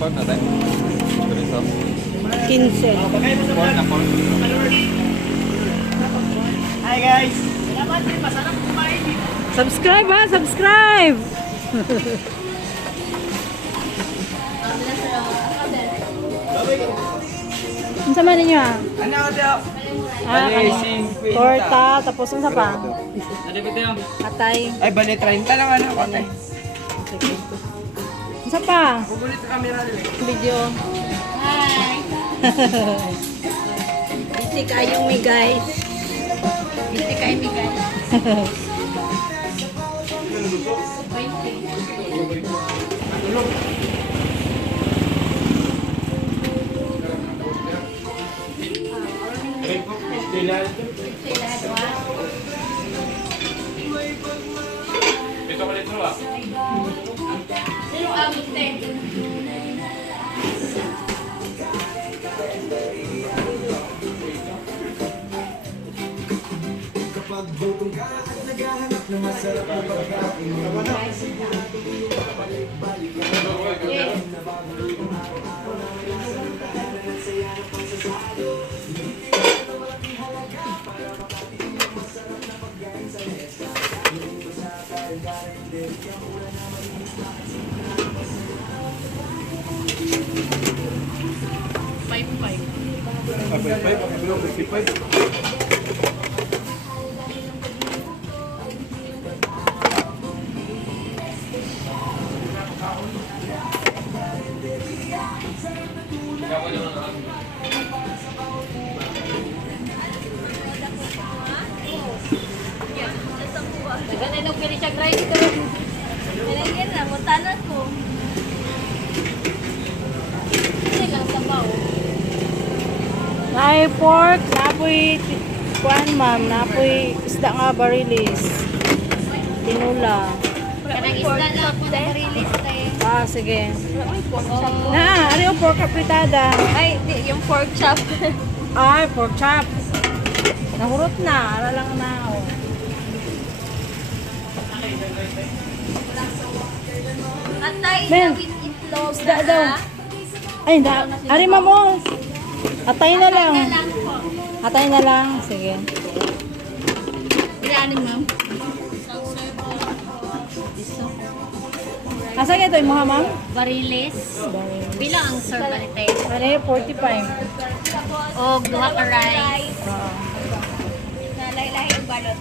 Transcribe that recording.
Pork na tayo. Chorizo. 15. Pork na pork. Hi guys! Salamat din, masarap kumain dito. Subscribe ha, subscribe! Ang sama ninyo ah? Ano ako daw? Ano? Torta, tapos ang pa? Nalipit yun. Atay. Ay, bali 30 lang ano ako tayo. Ang pa? Pugulit sa camera nila. Video. Hi! Busy kayong mi guys. Hindi kayo migay. 20. Ito ko dito ah. Sino ang guste? Kapag gutom ka at naghahanap ng masarap na pagkain, balik-balik Yes. na bagong lutong araw-araw na may nasalantahan na nagsaya ng pagsasalo. Hindi na malaking halaga para makatingin ng masarap na pagkain sa mesa. Yung iba sa karindaran hindi yung ulan na malinis na at Ganun ang pili siya grind ko. Nilagyan na, mutanan ko. Hindi lang sabaw. Naay pork, napoy kuan ma'am, napoy isda nga barilis. Tinula. Kanang isda na ako na release tayo. Ah, sige. Na, ano yung pork apritada? Ay, di, yung pork chop. Ay, pork chop. Nahurot na, ara lang na. Oh. Atay Men, na with itlog isda na daw. Ay, ari mamo. Atay na lang. Atay na lang po. Atay na lang, sige. Ilanin, ma'am. Asa nga ito yung mga ma'am? Barilis. Bilang ang serve ba nito? Ano yung 45? O, duha ka rice. Ah. Nalaylay ang balot.